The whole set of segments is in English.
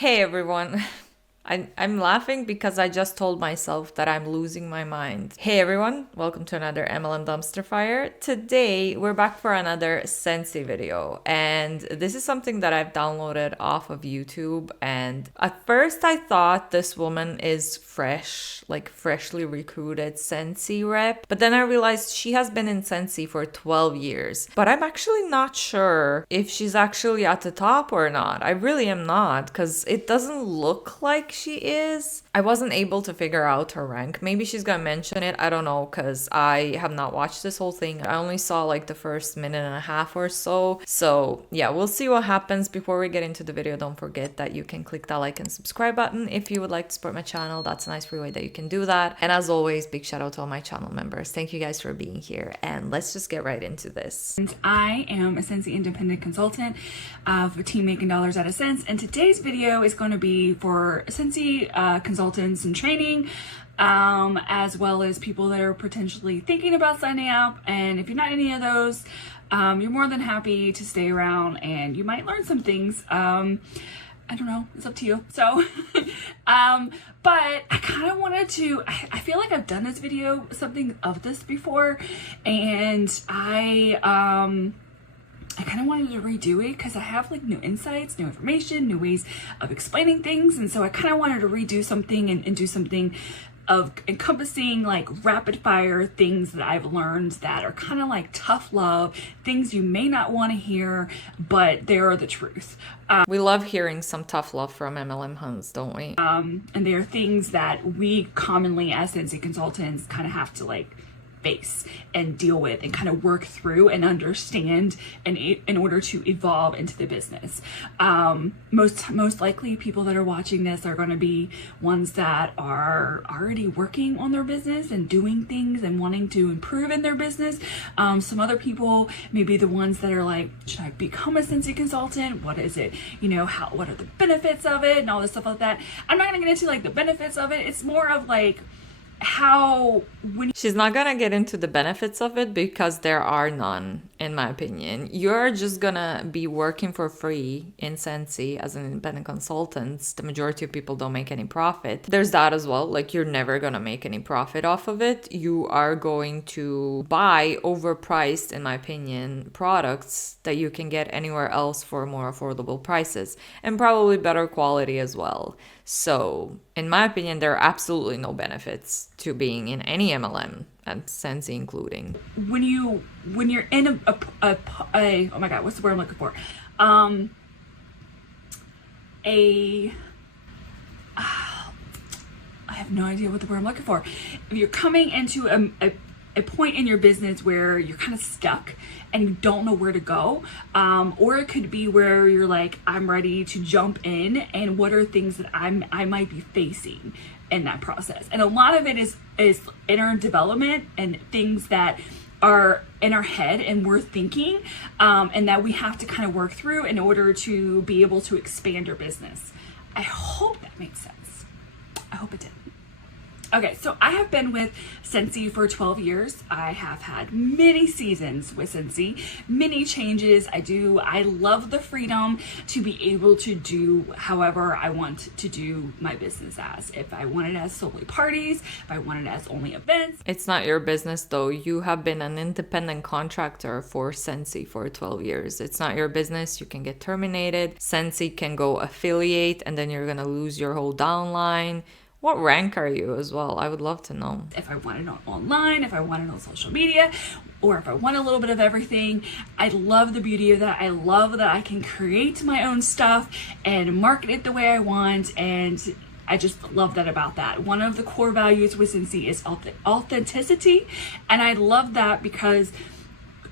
Hey everyone. I'm laughing because I just told myself that I'm losing my mind. Hey everyone, welcome to another MLM Dumpster Fire. Today we're back for another scentsy video, and this is something that I've downloaded off of YouTube. And at first I thought this woman is freshly recruited scentsy rep, but then I realized she has been in scentsy for 12 years. But I'm actually not sure if she's actually at the top or not. I really am not, because it doesn't look like she is. I wasn't able to figure out her rank. Maybe she's gonna mention it. I don't know, because I have not watched this whole thing. I only saw like the first minute and a half or so. So yeah, we'll see what happens. Before we get into the video, don't forget that you can click that like and subscribe button if you would like to support my channel. That's a nice free way that you can do that. And as always, big shout out to all my channel members. Thank you guys for being here, and let's just get right into this. And I am a Scentsy independent consultant of a team making dollars out of scents, and today's video is going to be for Scentsy consultants and training, as well as people that are potentially thinking about signing up. And if you're not any of those, you're more than happy to stay around and you might learn some things. I don't know, it's up to you. So, but I kind of wanted to, I feel like I've done this video, something of this before, and I kind of wanted to redo it because I have like new insights, new information, new ways of explaining things. And so I kind of wanted to redo something and do something of encompassing like rapid fire things that I've learned that are kind of like tough love, things you may not want to hear, but they are the truth. We love hearing some tough love from MLM huns, don't we? And they are things that we commonly as Scentsy consultants kind of have to like face and deal with and kind of work through and understand in order to evolve into the business. Most likely people that are watching this are going to be ones that are already working on their business and doing things and wanting to improve in their business. Some other people may be the ones that are like, should I become a Scentsy consultant? What is it? You know, what are the benefits of it and all this stuff like that. I'm not going to get into like the benefits of it. It's more of like she's not gonna get into the benefits of it because there are none, in my opinion. You're just gonna be working for free in Scentsy as an independent consultant. The majority of people don't make any profit. There's that as well. Like, you're never gonna make any profit off of it. You are going to buy overpriced, in my opinion, products that you can get anywhere else for more affordable prices and probably better quality as well. So, in my opinion, there are absolutely no benefits to being in any MLM, and Scentsy including. When you're in a oh my god, what's the word I'm looking for? I have no idea what the word I'm looking for. If you're coming into a point in your business where you're kind of stuck and you don't know where to go, or it could be where you're like, I'm ready to jump in, and what are things that I might be facing in that process. And a lot of it is inner development and things that are in our head and we're thinking, and that we have to kind of work through in order to be able to expand your business. I hope that makes sense. I hope it did. Okay, so I have been with Scentsy for 12 years. I have had many seasons with Scentsy, many changes. I love the freedom to be able to do however I want to do my business as. If I want it as solely parties, if I want it as only events. It's not your business though. You have been an independent contractor for Scentsy for 12 years. It's not your business. You can get terminated. Scentsy can go affiliate and then you're gonna lose your whole downline. What rank are you as well? I would love to know. If I want it online, if I want it on social media, or if I want a little bit of everything. I love the beauty of that. I love that I can create my own stuff and market it the way I want, and I just love that about that. One of the core values with Scentsy is authenticity, and I love that because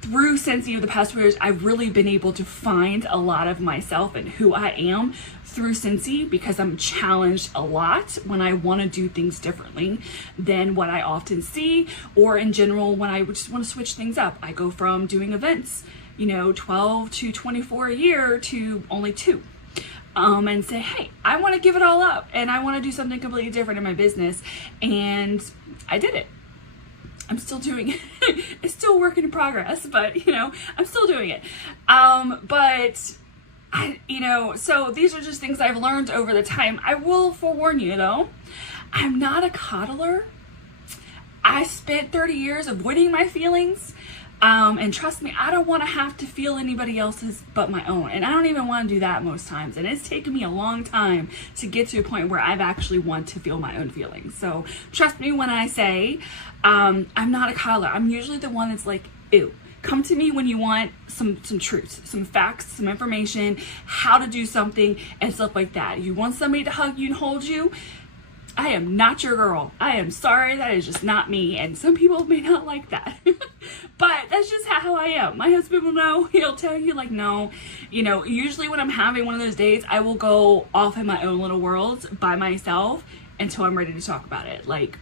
through Scentsy over the past 2 years, I've really been able to find a lot of myself and who I am through Scentsy, because I'm challenged a lot when I want to do things differently than what I often see, or in general when I just want to switch things up. I go from doing events, 12 to 24 a year to only 2. And say, hey, I want to give it all up and I want to do something completely different in my business. And I did it. I'm still doing it. It's still a work in progress, but I'm still doing it. But So these are just things I've learned over the time. I will forewarn you though, I'm not a coddler. I spent 30 years avoiding my feelings. And trust me, I don't want to have to feel anybody else's but my own. And I don't even want to do that most times. And it's taken me a long time to get to a point where I've actually want to feel my own feelings. So trust me when I say, I'm not a coddler. I'm usually the one that's like, ew. Come to me when you want some truth, some facts, some information, how to do something and stuff like that. You want somebody to hug you and hold you? I am not your girl. I am sorry, that is just not me. And some people may not like that. But that's just how I am. My husband will know. He'll tell you like, no. Usually when I'm having one of those days, I will go off in my own little world by myself until I'm ready to talk about it. Like,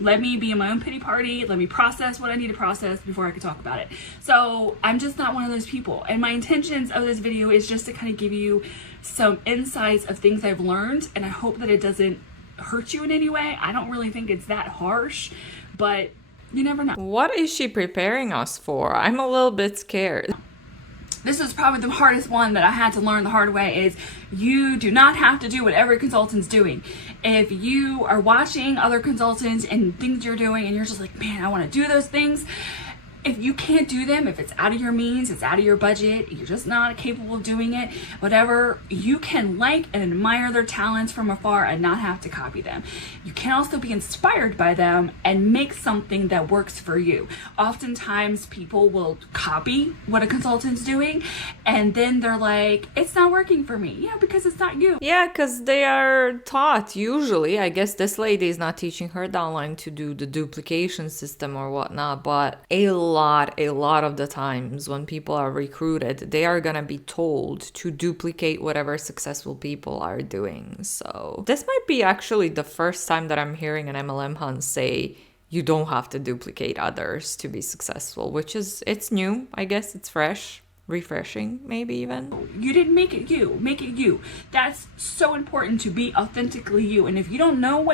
let me be in my own pity party. Let me process what I need to process before I can talk about it. So I'm just not one of those people. And my intentions of this video is just to kind of give you some insights of things I've learned. And I hope that it doesn't hurt you in any way. I don't really think it's that harsh, but you never know. What is she preparing us for? I'm a little bit scared. This is probably the hardest one that I had to learn the hard way is you do not have to do what every consultant's doing. If you are watching other consultants and things you're doing and you're just like, man, I want to do those things. If you can't do them, if it's out of your means, it's out of your budget, you're just not capable of doing it, whatever, you can like and admire their talents from afar and not have to copy them. You can also be inspired by them and make something that works for you. Oftentimes people will copy what a consultant's doing and then they're like, it's not working for me. Yeah, because it's not you. Yeah, because they are taught usually. I guess this lady is not teaching her downline to do the duplication system or whatnot, but a lot of the times when people are recruited, they are gonna be told to duplicate whatever successful people are doing. So this might be actually the first time that I'm hearing an MLM hunt say you don't have to duplicate others to be successful, which is, it's new, I guess. It's fresh, refreshing, maybe even. You didn't make it you. Make it you. That's so important, to be authentically you. And if you don't know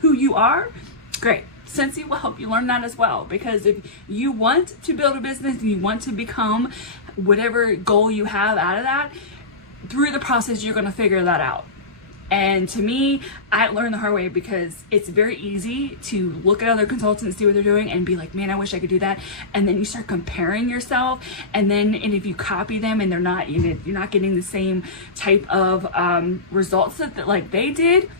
who you are, great. Scentsy will help you learn that as well, because if you want to build a business and you want to become whatever goal you have out of that, through the process you're going to figure that out. And to me, I learned the hard way because it's very easy to look at other consultants, see what they're doing, and be like, man, I wish I could do that. And then you start comparing yourself, and if you copy them and they're not, you're not getting the same type of results that like they did,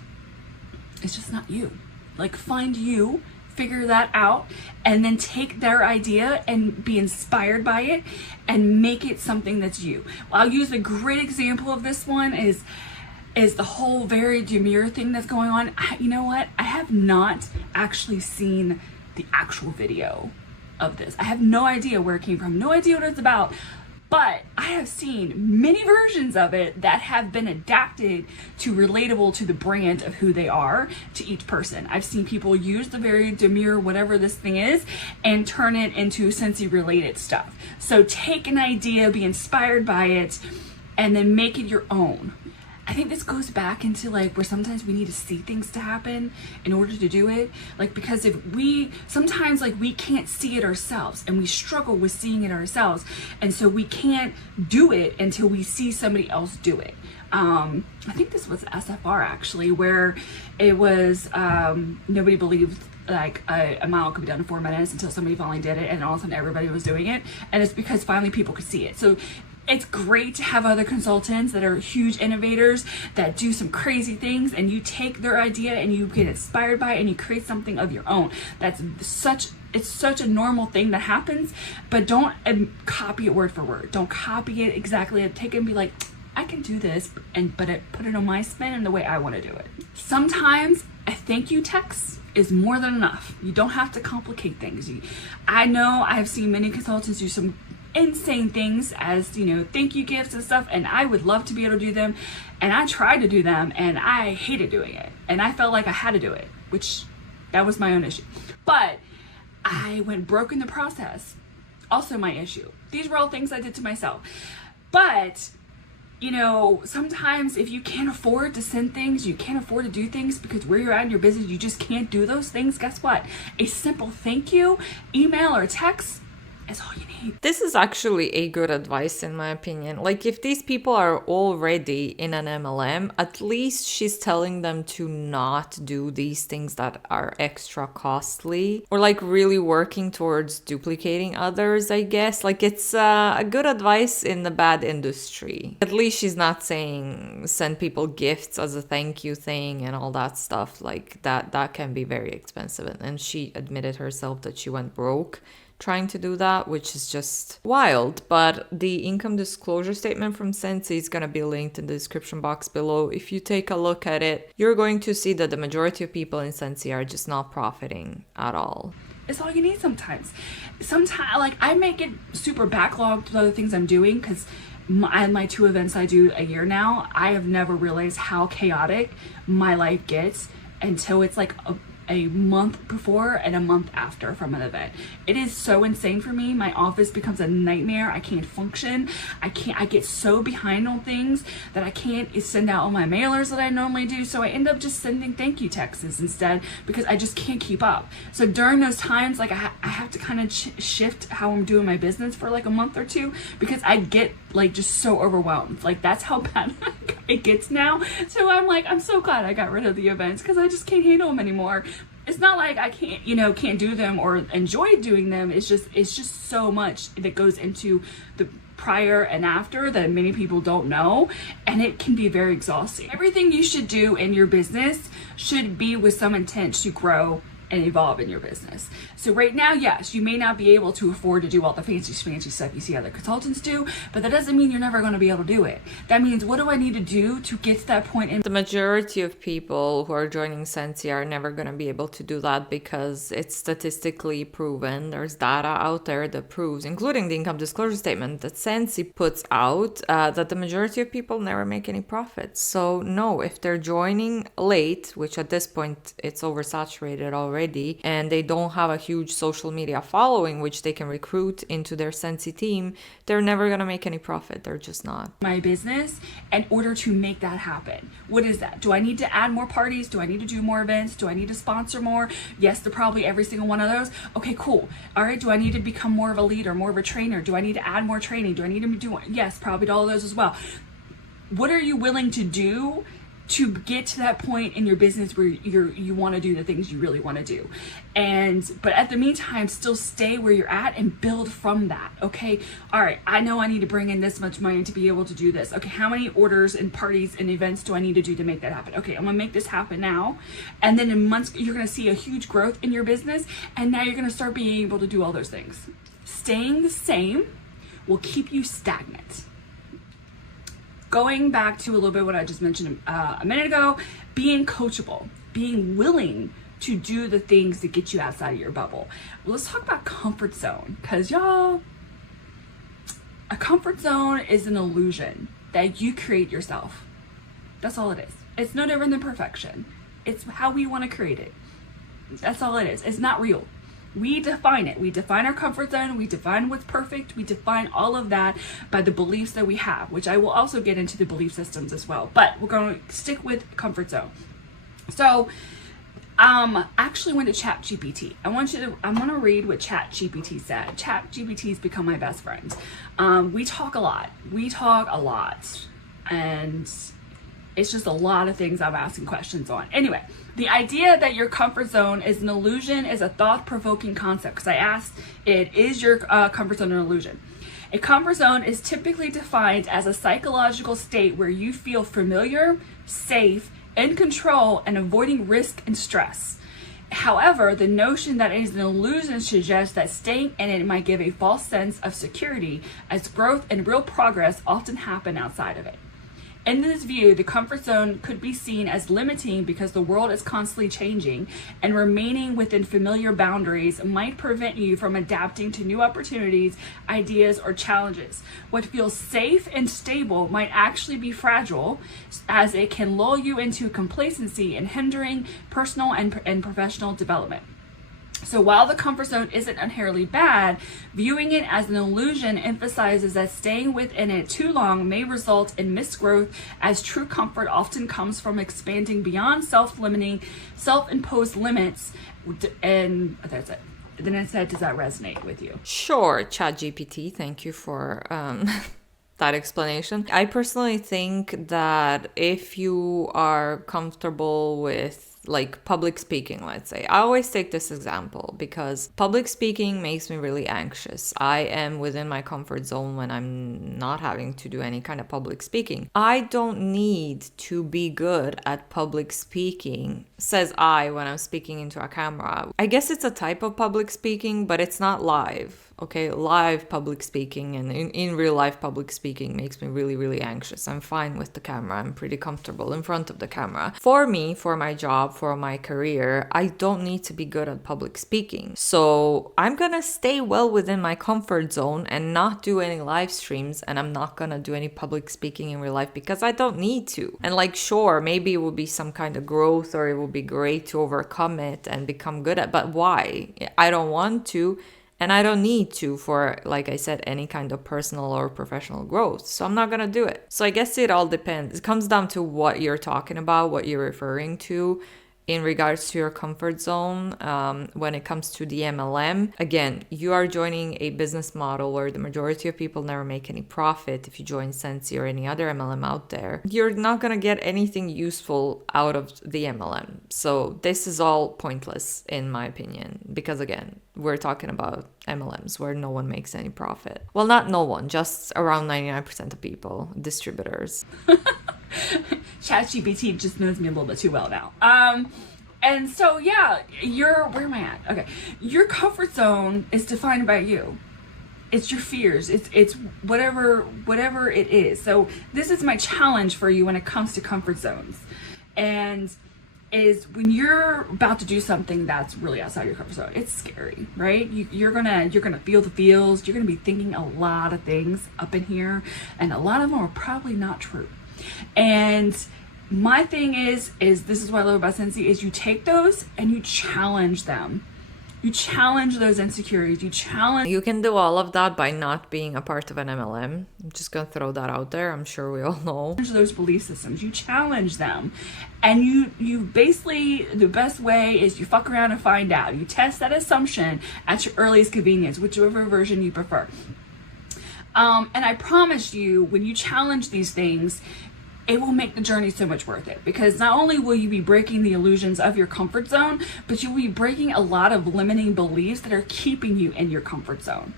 it's just not you. Like, find you, figure that out, and then take their idea and be inspired by it and make it something that's you. I'll use a great example of this one is the whole very demure thing that's going on. You know what? I have not actually seen the actual video of this. I have no idea where it came from, no idea what it's about. But I have seen many versions of it that have been adapted to relatable to the brand of who they are to each person. I've seen people use the very demure whatever this thing is and turn it into Scentsy related stuff. So take an idea, be inspired by it, and then make it your own. I think this goes back into like where sometimes we need to see things to happen in order to do it. Like, because if sometimes like we can't see it ourselves and we struggle with seeing it ourselves. And so we can't do it until we see somebody else do it. I think this was SFR actually, where it was, nobody believed like a mile could be done in 4 minutes until somebody finally did it. And all of a sudden everybody was doing it. And it's because finally people could see it. So it's great to have other consultants that are huge innovators that do some crazy things, and you take their idea and you get inspired by it and you create something of your own. It's such a normal thing that happens, but don't copy it word for word. Don't copy it exactly. Take it and be like, I can do this, but put it on my spin and the way I want to do it. Sometimes a thank you text is more than enough. You don't have to complicate things. I know I have seen many consultants do some insane things as, thank you gifts and stuff, and I would love to be able to do them, and I tried to do them and I hated doing it, and I felt like I had to do it, which that was my own issue, but I went broke in the process. Also my issue. These were all things I did to myself. But sometimes if you can't afford to send things, you can't afford to do things because where you're at in your business, you just can't do those things. Guess what? A simple thank you email or text is all you need. This is actually a good advice in my opinion. Like if these people are already in an MLM, at least she's telling them to not do these things that are extra costly or like really working towards duplicating others, I guess. Like it's a good advice in the bad industry. At least she's not saying send people gifts as a thank you thing and all that stuff. Like that can be very expensive. And she admitted herself that she went broke trying to do that, which is just wild. But the income disclosure statement from Scentsy is going to be linked in the description box below. If you take a look at it, you're going to see that the majority of people in Scentsy are just not profiting at all. It's all you need sometimes. Sometimes, like, I make it super backlogged with other things I'm doing because my 2 events I do a year now, I have never realized how chaotic my life gets until it's like a month before and a month after from an event. It is so insane for me. My office becomes a nightmare. I can't function. I get so behind on things that I can't send out all my mailers that I normally do. So I end up just sending thank you texts instead because I just can't keep up. So during those times, like I have to kind of shift how I'm doing my business for like a month or 2 because I get like just so overwhelmed. Like that's how bad it gets now. So I'm like, I'm so glad I got rid of the events because I just can't handle them anymore. It's not like I can't do them or enjoy doing them. It's just so much that goes into the prior and after that many people don't know, and it can be very exhausting. Everything you should do in your business should be with some intent to grow and evolve in your business. So right now, yes, you may not be able to afford to do all the fancy stuff you see other consultants do, but that doesn't mean you're never going to be able to do it. That means, what do I need to do to get to that point? The majority of people who are joining Scentsy are never going to be able to do that because it's statistically proven. There's data out there that proves, including the income disclosure statement that Scentsy puts out, that the majority of people never make any profits. So no, if they're joining late, which at this point it's oversaturated already, and they don't have a huge social media following which they can recruit into their Scentsy team, they're never going to make any profit. They're just not. My business in order to make that happen. What is that? Do I need to add more parties? Do I need to do more events? Do I need to sponsor more? Yes, to probably every single one of those. Okay, cool. All right, do I need to become more of a leader, more of a trainer? Do I need to add more training? Do I need to do yes, probably to all of those as well. What are you willing to do to get to that point in your business where you want to do the things you really want to do? But at the meantime, still stay where you're at and build from that. Okay, all right, I know I need to bring in this much money to be able to do this. Okay, how many orders and parties and events do I need to do to make that happen? Okay, I'm gonna make this happen now, and then in months you're gonna see a huge growth in your business, and now you're gonna start being able to do all those things. Staying the same will keep you stagnant. Going back to a little bit what I just mentioned a minute ago, being coachable, being willing to do the things that get you outside of your bubble. Well, let's talk about comfort zone, because y'all, a comfort zone is an illusion that you create yourself. That's all it is. It's no different than perfection. It's how we want to create it. That's all it is. It's not real. We define it. We define our comfort zone. We define what's perfect. We define all of that by the beliefs that we have, which I will also get into the belief systems as well. But we're going to stick with comfort zone. So, actually went to ChatGPT. I'm going to read what ChatGPT said. ChatGPT's become my best friend. We talk a lot. And it's just a lot of things I'm asking questions on. Anyway, the idea that your comfort zone is an illusion is a thought-provoking concept, because I asked it, is your comfort zone an illusion? A comfort zone is typically defined as a psychological state where you feel familiar, safe, in control, and avoiding risk and stress. However, the notion that it is an illusion suggests that staying in it might give a false sense of security, as growth and real progress often happen outside of it. In this view, the comfort zone could be seen as limiting because the world is constantly changing, and remaining within familiar boundaries might prevent you from adapting to new opportunities, ideas, or challenges. What feels safe and stable might actually be fragile, as it can lull you into complacency and hindering personal and professional development. So while the comfort zone isn't inherently bad, viewing it as an illusion emphasizes that staying within it too long may result in misgrowth, as true comfort often comes from expanding beyond self-limiting, self-imposed limits. And that's it. then I said, does that resonate with you? Sure, ChatGPT, thank you for that explanation. I personally think that if you are comfortable with like public speaking, let's say, I always take this example because public speaking makes me really anxious. I am within my comfort zone when I'm not having to do any kind of public speaking. I don't need to be good at public speaking, says I when I'm speaking into a camera. I guess it's a type of public speaking, but it's not live. Okay, live public speaking and in real life public speaking makes me really, really anxious. I'm fine with the camera. I'm pretty comfortable in front of the camera. For me, for my job, for my career, I don't need to be good at public speaking. So I'm gonna stay well within my comfort zone and not do any live streams, and I'm not gonna do any public speaking in real life because I don't need to. And like, sure, maybe it will be some kind of growth or it will be great to overcome it and become good at, but why? I don't want to. And I don't need to for, like I said, any kind of personal or professional growth. So I'm not going to do it. So I guess it all depends. It comes down to what you're talking about, what you're referring to in regards to your comfort zone. When it comes to the MLM, again, you are joining a business model where the majority of people never make any profit. If you join Scentsy or any other MLM out there, you're not going to get anything useful out of the MLM. So this is all pointless in my opinion, because again, we're talking about MLMs where no one makes any profit. Well, not no one, just around 99% of people, distributors. ChatGPT just knows me a little bit too well now. And so, yeah, where am I at? Okay. Your comfort zone is defined by you. It's your fears. It's whatever it is. So this is my challenge for you when it comes to comfort zones. And is when you're about to do something that's really outside your comfort zone, it's scary, right? You're gonna feel the feels. You're gonna be thinking a lot of things up in here, and a lot of them are probably not true. And my thing is this is what I love about Scentsy, is you take those and you challenge them. You challenge those insecurities. You can do all of that by not being a part of an MLM. I'm just gonna throw that out there. I'm sure we all know. Those belief systems, you challenge them. And you basically, the best way is you fuck around and find out. You test that assumption at your earliest convenience, whichever version you prefer. And I promise you, when you challenge these things, it will make the journey so much worth it, because not only will you be breaking the illusions of your comfort zone, but you'll be breaking a lot of limiting beliefs that are keeping you in your comfort zone.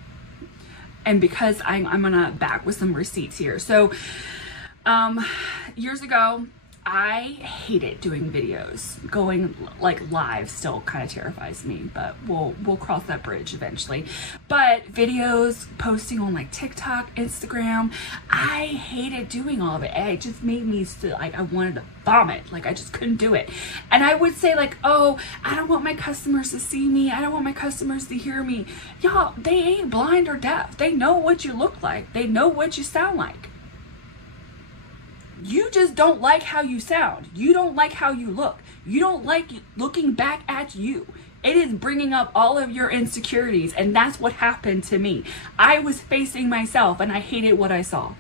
And because I'm gonna back with some receipts here. So years ago, I hated doing videos. Going like live still kind of terrifies me, but we'll cross that bridge eventually. But videos, posting on like TikTok, Instagram, I hated doing all of it. It just made me I wanted to vomit. Like I just couldn't do it. And I would say like, oh, I don't want my customers to see me. I don't want my customers to hear me. Y'all, they ain't blind or deaf. They know what you look like. They know what you sound like. You just don't like how you sound. You don't like how you look. You don't like looking back at you. It is bringing up all of your insecurities, and that's what happened to me. I was facing myself, and I hated what I saw.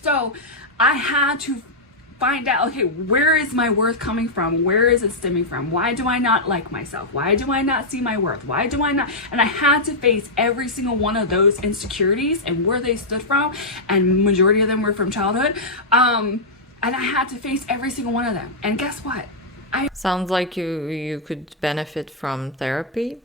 So I had to find out, okay, where is my worth coming from? Where is it stemming from? Why do I not like myself? Why do I not see my worth? Why do I not? And I had to face every single one of those insecurities and where they stood from. And majority of them were from childhood. And I had to face every single one of them. And guess what? Sounds like you could benefit from therapy,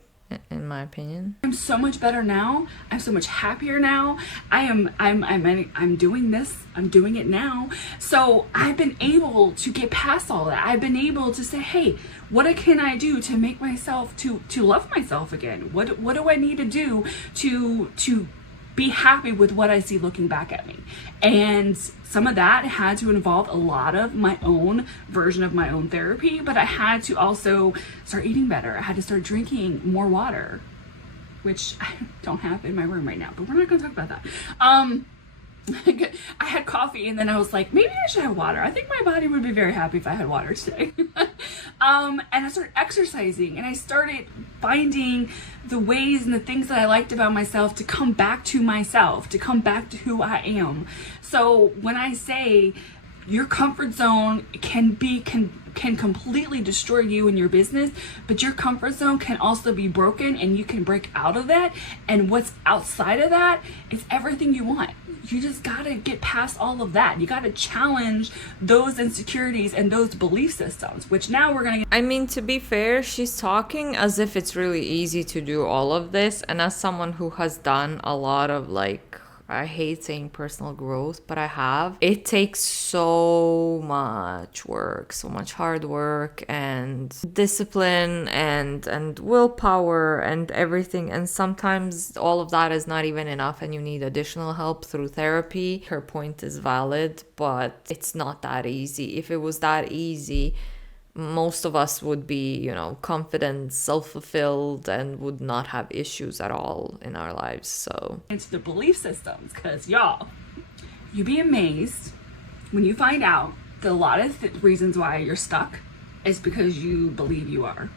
in my opinion. I'm so much better now. I'm so much happier now. I'm doing this. I'm doing it now. So I've been able to get past all that. I've been able to say, hey, what can I do to make myself to love myself again? What do I need to do to be happy with what I see looking back at me? And some of that had to involve a lot of my own version of my own therapy, but I had to also start eating better. I had to start drinking more water, which I don't have in my room right now, but we're not going to talk about that. I had coffee and then I was like, maybe I should have water. I think my body would be very happy if I had water today. And I started exercising and I started finding the ways and the things that I liked about myself to come back to myself, to come back to who I am. So when I say Your comfort zone can completely destroy you and your business, but your comfort zone can also be broken and you can break out of that. And what's outside of that is everything you want. You just gotta get past all of that. You gotta challenge those insecurities and those belief systems, which now we're gonna get. I mean, to be fair, she's talking as if it's really easy to do all of this. And as someone who has done a lot of like, I hate saying personal growth, but I have. It takes so much work, so much hard work and discipline and willpower and everything. And sometimes all of that is not even enough and you need additional help through therapy. Her point is valid, but it's not that easy. If it was that easy, most of us would be, you know, confident, self-fulfilled, and would not have issues at all in our lives. So into the belief systems, because y'all, you'd be amazed when you find out that a lot of reasons why you're stuck is because you believe you are.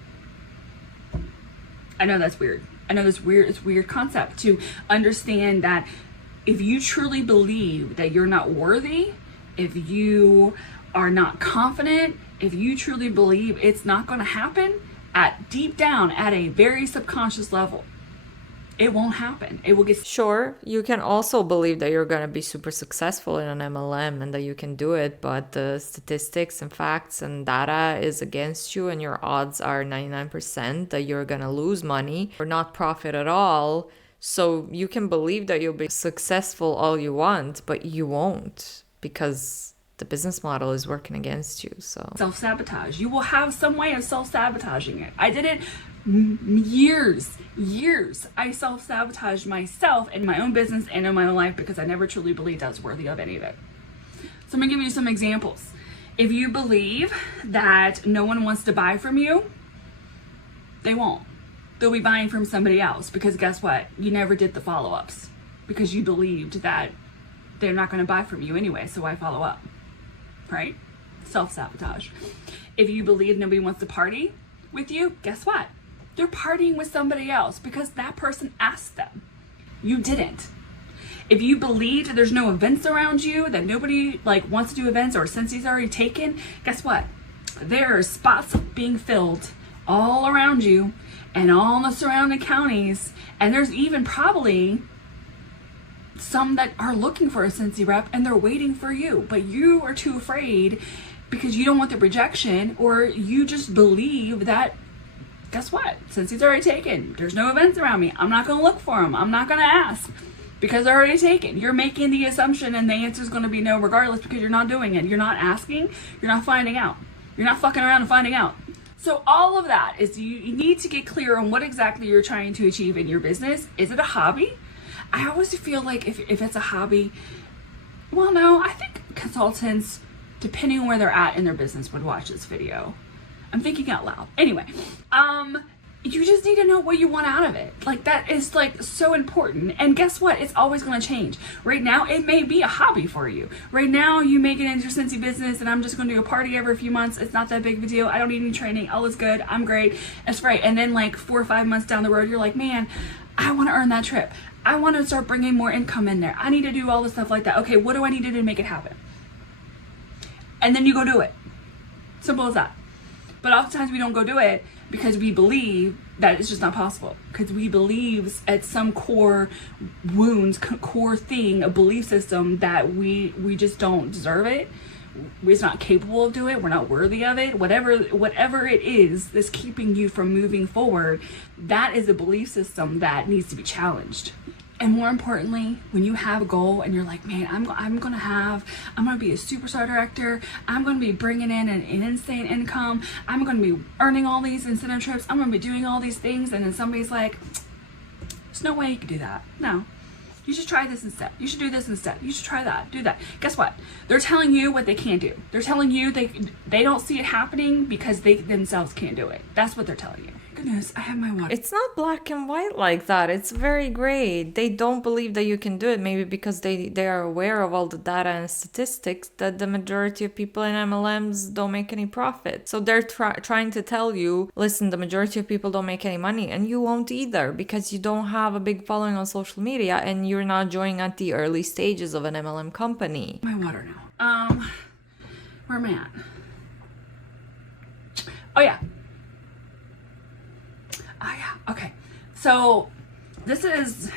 I know that's weird. I know it's a weird concept to understand that if you truly believe that you're not worthy, if you are not confident, if you truly believe it's not going to happen, at deep down at a very subconscious level, it won't happen. It will get. Sure, you can also believe that you're going to be super successful in an MLM and that you can do it, but the statistics and facts and data is against you and your odds are 99% that you're going to lose money or not profit at all. So you can believe that you'll be successful all you want, but you won't, because the business model is working against you. So self-sabotage. You will have some way of self-sabotaging it. I did it years. I self-sabotaged myself in my own business and in my own life because I never truly believed I was worthy of any of it. So I'm gonna give you some examples. If you believe that no one wants to buy from you, they won't. They'll be buying from somebody else, because guess what? You never did the follow-ups because you believed that they're not going to buy from you anyway, so why follow up? Right? Self-sabotage. If you believe nobody wants to party with you, guess what? They're partying with somebody else because that person asked them. You didn't. If you believe that there's no events around you, that nobody like wants to do events or Scentsy's already taken, guess what? There are spots being filled all around you and all in the surrounding counties, and there's even probably some that are looking for a Scentsy rep and they're waiting for you, but you are too afraid because you don't want the rejection, or you just believe that, guess what? Scentsy's already taken. There's no events around me. I'm not going to look for them. I'm not going to ask because they're already taken. You're making the assumption and the answer is going to be no regardless because you're not doing it. You're not asking. You're not finding out. You're not fucking around and finding out. So all of that is you need to get clear on what exactly you're trying to achieve in your business. Is it a hobby? I always feel like if it's a hobby, well, no, I think consultants, depending on where they're at in their business, would watch this video. I'm thinking out loud. Anyway, you just need to know what you want out of it. Like, that is like so important. And guess what? It's always going to change. Right now, it may be a hobby for you. Right now, you make it into your Scentsy business and I'm just going to do a party every few months. It's not that big of a deal. I don't need any training. All is good. I'm great. It's great. And then like 4 or 5 months down the road, you're like, man, I want to earn that trip. I want to start bringing more income in there. I need to do all this stuff like that. Okay, what do I need to do to make it happen? And then you go do it. Simple as that. But oftentimes we don't go do it because we believe that it's just not possible. Because we believe at some core wounds, core thing, a belief system that we just don't deserve it. We're just not capable of doing it. We're not worthy of it. Whatever it is that's keeping you from moving forward, that is a belief system that needs to be challenged. And more importantly, when you have a goal and you're like, man, I'm going to be a superstar director. I'm going to be bringing in an insane income. I'm going to be earning all these incentive trips. I'm going to be doing all these things. And then somebody's like, there's no way you can do that. No. You should try this instead. You should do this instead. You should try that. Do that. Guess what? They're telling you what they can't do. They're telling you they don't see it happening because they themselves can't do it. That's what they're telling you. Goodness, I have my water. It's not black and white like that. It's very gray. They don't believe that you can do it, maybe because they are aware of all the data and statistics that the majority of people in MLMs don't make any profit. So they're trying to tell you, listen, the majority of people don't make any money, and you won't either because you don't have a big following on social media and you're not joining at the early stages of an MLM company. My water now. Where am I at? Oh yeah. Okay. So this is,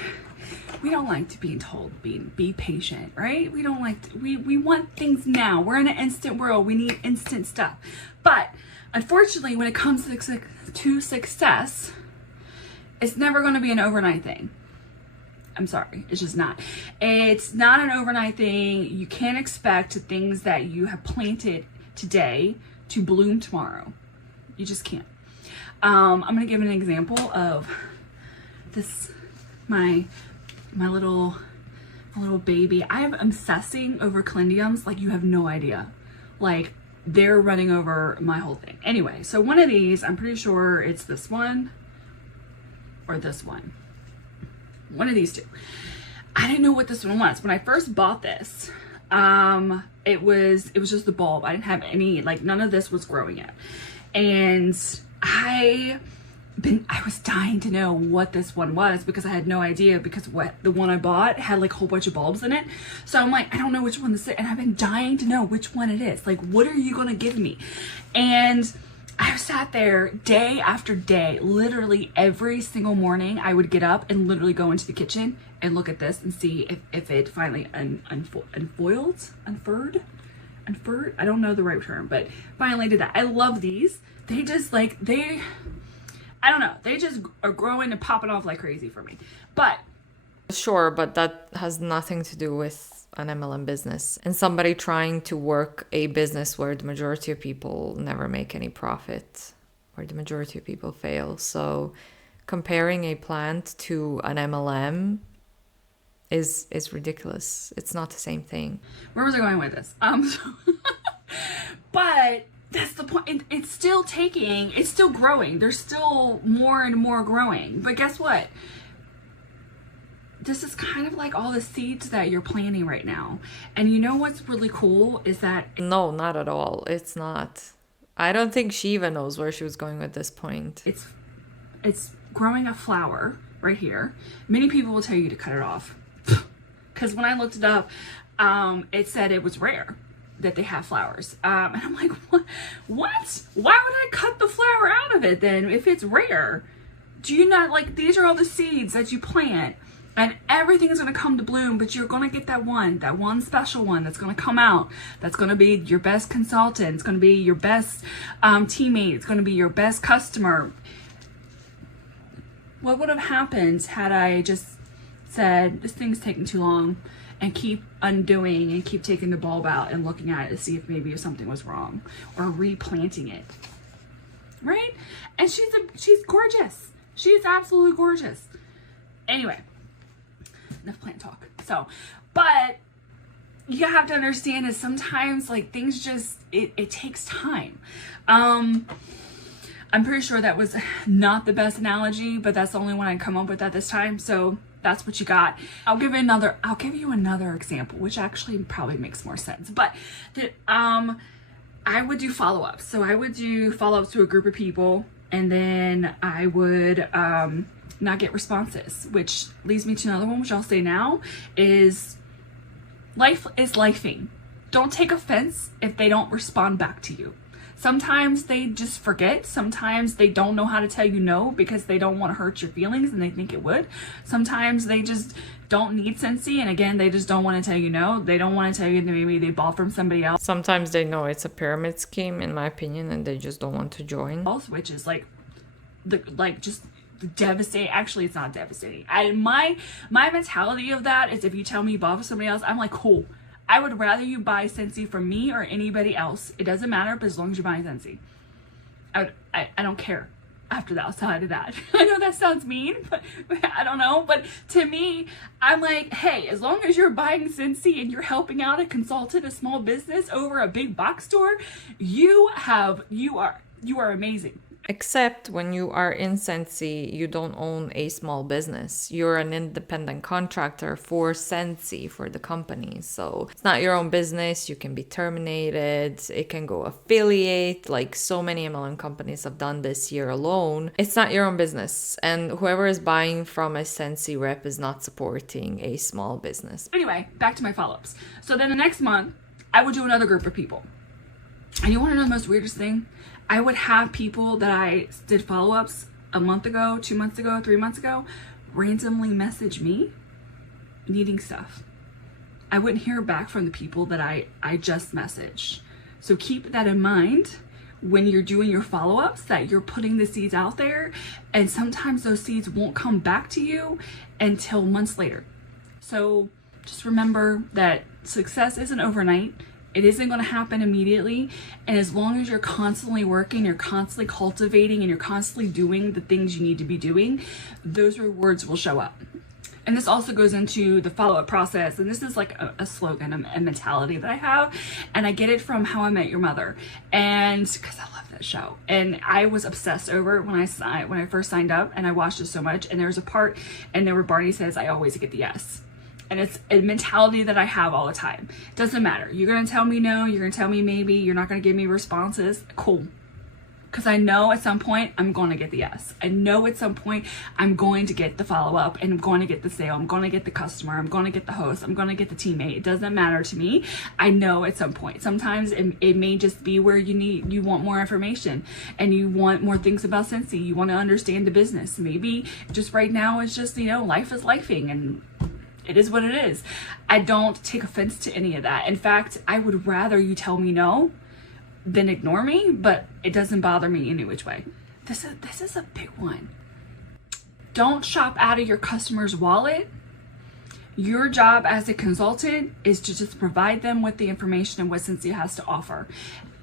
we don't like to be told be patient, right? We don't like to, we want things now. We're in an instant world. We need instant stuff. But unfortunately, when it comes to success, it's never going to be an overnight thing. I'm sorry, it's just not. It's not an overnight thing. You can't expect things that you have planted today to bloom tomorrow. You just can't. I'm gonna give an example of this, my little baby. I am obsessing over calendulums like you have no idea. Like, they're running over my whole thing. Anyway, so one of these, I'm pretty sure it's this one or this one. One of these two. I didn't know what this one was. When I first bought this, it was just the bulb. I didn't have any, like, none of this was growing yet. And I was dying to know what this one was because I had no idea, because the one I bought had like a whole bunch of bulbs in it. So I'm like, I don't know which one this is. And I've been dying to know which one it is. Like, what are you going to give me? And I sat there day after day, literally every single morning. I would get up and literally go into the kitchen and look at this and see if it finally unfurled. I don't know the right term, but finally did that. I love these. They just like, I don't know. They just are growing and popping off like crazy for me. But sure, but that has nothing to do with an MLM business and somebody trying to work a business where the majority of people never make any profit, where the majority of people fail. So comparing a plant to an MLM is ridiculous. It's not the same thing. Where was I going with this? But that's the point. It's still growing. There's still more and more growing. But guess what? This is kind of like all the seeds that you're planting right now. And you know what's really cool is that... No, not at all. It's not. I don't think she even knows where she was going at this point. It's growing a flower right here. Many people will tell you to cut it off. Because when I looked it up, it said it was rare that they have flowers. And I'm like, what? Why would I cut the flower out of it then if it's rare? Do you not, like, these are all the seeds that you plant and everything is going to come to bloom, but you're going to get that one special one that's going to come out. That's going to be your best consultant. It's going to be your best teammate. It's going to be your best customer. What would have happened had I just said, this thing's taking too long, and keep undoing and keep taking the bulb out and looking at it to see if maybe something was wrong, or replanting it, right? And she's gorgeous. She is absolutely gorgeous. Anyway, enough plant talk. So, but you have to understand is sometimes like things just, it takes time. I'm pretty sure that was not the best analogy, but that's the only one I come up with at this time. So that's what you got. I'll give you another example, which actually probably makes more sense. But I would do follow-ups. So I would do follow-ups to a group of people, and then I would not get responses, which leads me to another one, which I'll say now, is life is lifing. Don't take offense if they don't respond back to you. Sometimes they just forget. Sometimes they don't know how to tell you no because they don't want to hurt your feelings and they think it would. Sometimes they just don't need scentsy, and again, they just don't want to tell you no. They don't want to tell you that maybe they bought from somebody else. Sometimes they know it's a pyramid scheme, in my opinion, and they just don't want to join. Which is just devastating. Actually, it's not devastating. My mentality of that is if you tell me you bought from somebody else, I'm like, cool. I would rather you buy scentsy from me or anybody else. It doesn't matter, but as long as you're buying scentsy. I don't care after the outside of that. I know that sounds mean, but I don't know. But to me, I'm like, hey, as long as you're buying scentsy and you're helping out a consultant, a small business over a big box store, you are amazing. Except when you are in Scentsy, you don't own a small business. You're an independent contractor for Scentsy, for the company. So it's not your own business. You can be terminated. It can go affiliate, like so many MLM companies have done this year alone. It's not your own business. And whoever is buying from a Scentsy rep is not supporting a small business. Anyway, back to my follow-ups. So then the next month, I would do another group of people. And you want to know the most weirdest thing? I would have people that I did follow-ups a month ago, 2 months ago, 3 months ago, randomly message me needing stuff. I wouldn't hear back from the people that I just messaged. So keep that in mind when you're doing your follow-ups, that you're putting the seeds out there, and sometimes those seeds won't come back to you until months later. So just remember that success isn't overnight. It isn't going to happen immediately. And as long as you're constantly working, you're constantly cultivating, and you're constantly doing the things you need to be doing, those rewards will show up. And this also goes into the follow-up process. And this is like a slogan, a mentality that I have. And I get it from How I Met Your Mother. And because I love that show. And I was obsessed over it when I first signed up, and I watched it so much. And there was a part in there where Barney says, I always get the yes. And it's a mentality that I have all the time. It doesn't matter. You're going to tell me no. You're going to tell me maybe. You're not going to give me responses. Cool. Because I know at some point I'm going to get the yes. I know at some point I'm going to get the follow-up, and I'm going to get the sale. I'm going to get the customer. I'm going to get the host. I'm going to get the teammate. It doesn't matter to me. I know at some point. Sometimes it may just be where you want more information, and you want more things about Scentsy. You want to understand the business. Maybe just right now it's just, life is lifing, and it is what it is. I don't take offense to any of that. In fact, I would rather you tell me no than ignore me, but it doesn't bother me any which way. This is a big one. Don't shop out of your customer's wallet. Your job as a consultant is to just provide them with the information and what Scentsy has to offer.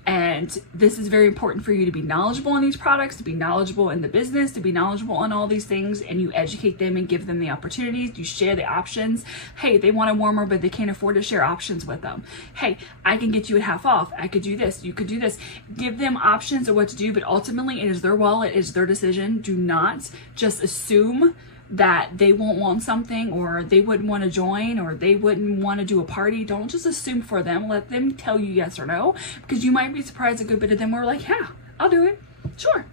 And this is very important for you to be knowledgeable in these products, to be knowledgeable in the business, to be knowledgeable on all these things, and you educate them and give them the opportunities. You share the options. Hey, they want a warmer, but they can't afford to share options with them. Hey, I can get you at half off. I could do this. You could do this. Give them options of what to do, but ultimately it is their wallet, it is their decision. Do not just assume that they won't want something, or they wouldn't want to join, or they wouldn't want to do a party. Don't just assume for them. Let them tell you yes or no, because you might be surprised a good bit of them were like, yeah, I'll do it. Sure.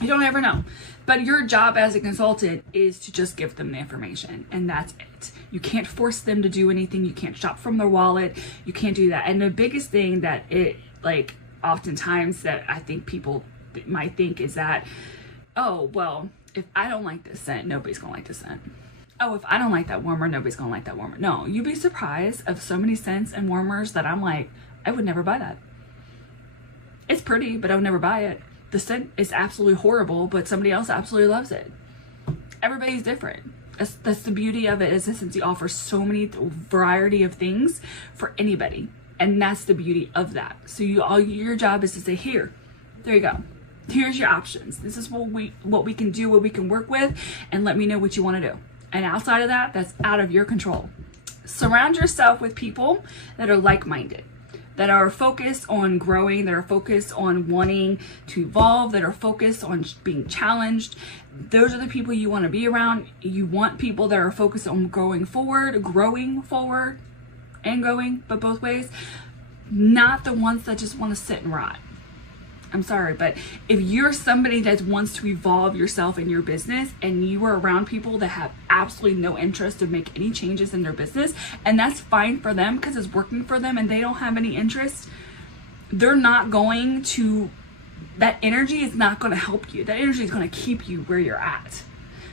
You don't ever know. But your job as a consultant is to just give them the information, and that's it. You can't force them to do anything. You can't shop from their wallet. You can't do that. And the biggest thing that oftentimes that I think people might think is that, oh, well, if I don't like this scent, nobody's gonna like this scent. Oh, if I don't like that warmer, nobody's gonna like that warmer. No, you'd be surprised of so many scents and warmers that I'm like, I would never buy that. It's pretty, but I would never buy it. The scent is absolutely horrible, but somebody else absolutely loves it. Everybody's different. That's the beauty of it, is that Scentsy offers so many variety of things for anybody. And that's the beauty of that. So your job is to say, here, there you go. Here's your options. This is what we can do, what we can work with, and let me know what you want to do. And outside of that, that's out of your control. Surround yourself with people that are like-minded, that are focused on growing, that are focused on wanting to evolve, that are focused on being challenged. Those are the people you want to be around. You want people that are focused on growing forward, and going, but both ways. Not the ones that just want to sit and rot. I'm sorry, but if you're somebody that wants to evolve yourself in your business, and you are around people that have absolutely no interest to make any changes in their business, and that's fine for them because it's working for them and they don't have any interest, they're not going to, that energy is not going to help you. That energy is going to keep you where you're at.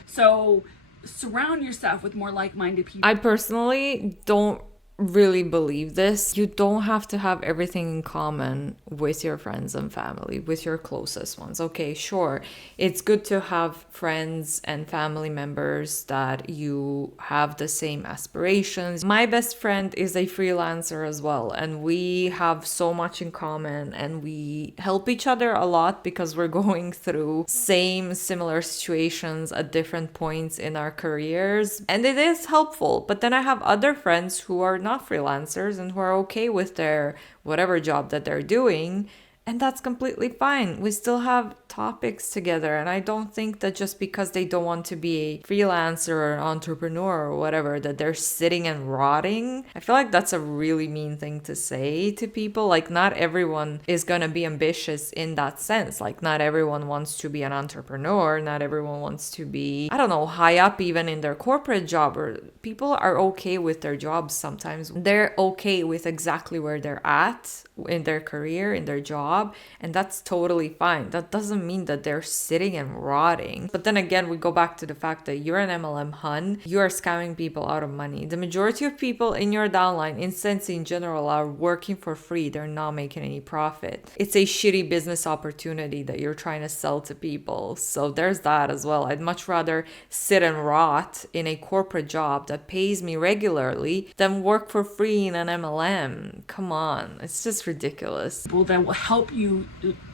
So surround yourself with more like-minded people. I personally don't really believe this. You don't have to have everything in common with your friends and family, with your closest ones. Okay, sure, it's good to have friends and family members that you have the same aspirations. My best friend is a freelancer as well, and we have so much in common, and we help each other a lot because we're going through similar situations at different points in our careers, and it is helpful. But then I have other friends who are not freelancers and who are okay with their whatever job that they're doing, And that's completely fine. We still have topics together. And I don't think that just because they don't want to be a freelancer or an entrepreneur or whatever, that they're sitting and rotting. I feel like that's a really mean thing to say to people. Like, not everyone is going to be ambitious in that sense. Like, not everyone wants to be an entrepreneur. Not everyone wants to be, I don't know, high up even in their corporate job. Or people are okay with their jobs sometimes. They're okay with exactly where they're at in their career, in their job, and that's totally fine. That doesn't mean that they're sitting and rotting. But then again, we go back to the fact that you're an MLM hun, you are scamming people out of money. The majority of people in your downline, in Scentsy in general, are working for free. They're not making any profit. It's a shitty business opportunity that you're trying to sell to people. So there's that as well. I'd much rather sit and rot in a corporate job that pays me regularly than work for free in an MLM. Come on, it's just ridiculous. People that will help you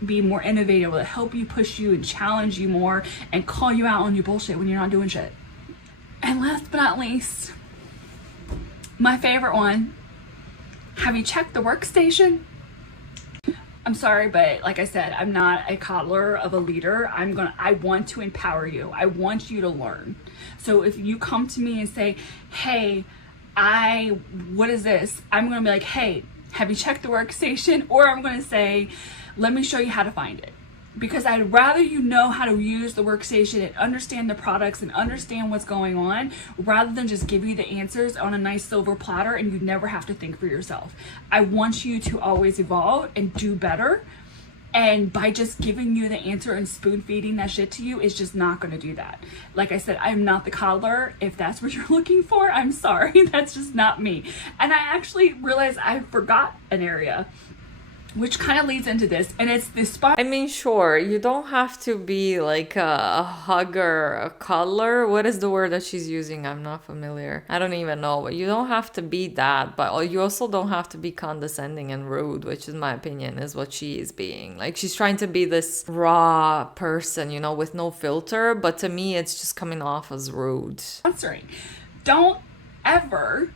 be more innovative, will help you, push you, and challenge you more, and call you out on your bullshit when you're not doing shit. And last but not least, my favorite one, have you checked the workstation? I'm sorry, but like I said, I'm not a coddler of a leader. I want to empower you. I want you to learn. So if you come to me and say, hey, what is this? I'm going to be like, hey, have you checked the workstation? Or I'm going to say, let me show you how to find it. Because I'd rather you know how to use the workstation and understand the products and understand what's going on, rather than just give you the answers on a nice silver platter and you never have to think for yourself. I want you to always evolve and do better. And by just giving you the answer and spoon feeding that shit to you is just not going to do that. Like I said, I'm not the coddler. If that's what you're looking for, I'm sorry. That's just not me. And I actually realized I forgot an area, which kind of leads into this, and it's this spot. I mean, sure, you don't have to be like a hugger, a cuddler. What is the word that she's using? I'm not familiar. I don't even know, but you don't have to be that, but you also don't have to be condescending and rude, which in my opinion is what she is being. Like, she's trying to be this raw person, you know, with no filter, but to me, it's just coming off as rude. Sponsoring. Don't ever,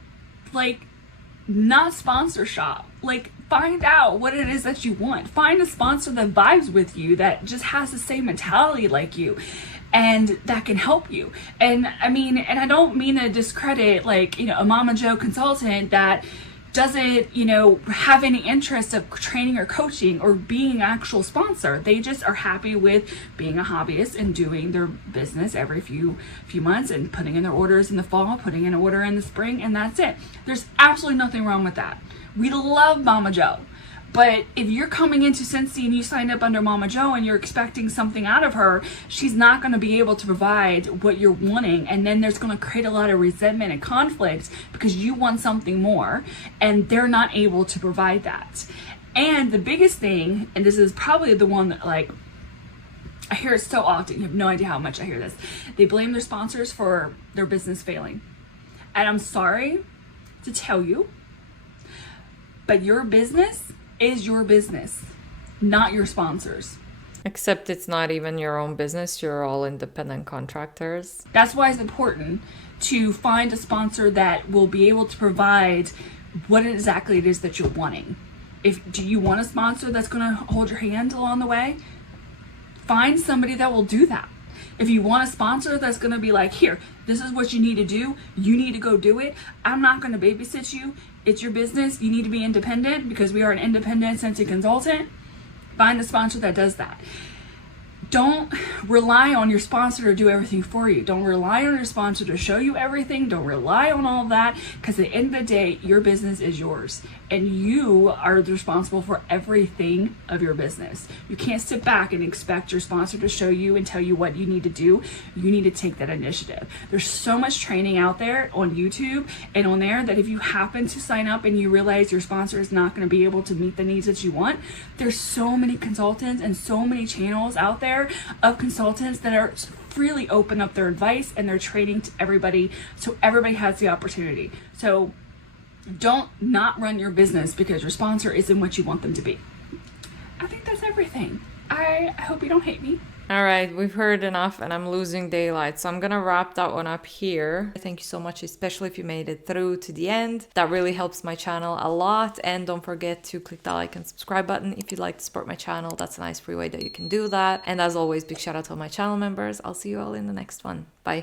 not sponsor shop. Find out what it is that you want. Find a sponsor that vibes with you, that just has the same mentality like you, and that can help you. And I don't mean to discredit a Mama Joe consultant that doesn't, have any interest of training or coaching or being an actual sponsor. They just are happy with being a hobbyist and doing their business every few months and putting in their orders in the fall, putting in an order in the spring, and that's it. There's absolutely nothing wrong with that. We love Mama Joe. But if you're coming into Scentsy and you signed up under Mama Joe and you're expecting something out of her, she's not going to be able to provide what you're wanting. And then there's going to create a lot of resentment and conflict because you want something more and they're not able to provide that. And the biggest thing, and this is probably the one that I hear it so often, you have no idea how much I hear this. They blame their sponsors for their business failing. And I'm sorry to tell you, but your business is your business, not your sponsors. Except it's not even your own business. You're all independent contractors. That's why it's important to find a sponsor that will be able to provide what exactly it is that you're wanting. Do you want a sponsor that's going to hold your hand along the way? Find somebody that will do that. If you want a sponsor that's going to be like, here, this is what you need to do. You need to go do it. I'm not going to babysit you. It's your business. You need to be independent because we are an independent Scentsy consultant. Find a sponsor that does that. Don't rely on your sponsor to do everything for you. Don't rely on your sponsor to show you everything. Don't rely on all of that, because at the end of the day, your business is yours and you are responsible for everything of your business. You can't sit back and expect your sponsor to show you and tell you what you need to do. You need to take that initiative. There's so much training out there on YouTube and on there that if you happen to sign up and you realize your sponsor is not going to be able to meet the needs that you want, there's so many consultants and so many channels out there of consultants that are freely open up their advice and their training to everybody, so everybody has the opportunity. So don't not run your business because your sponsor isn't what you want them to be. I think that's everything. I hope you don't hate me. All right, we've heard enough and I'm losing daylight. So I'm gonna wrap that one up here. Thank you so much, especially if you made it through to the end. That really helps my channel a lot. And don't forget to click that like and subscribe button if you'd like to support my channel. That's a nice free way that you can do that. And as always, big shout out to all my channel members. I'll see you all in the next one. Bye.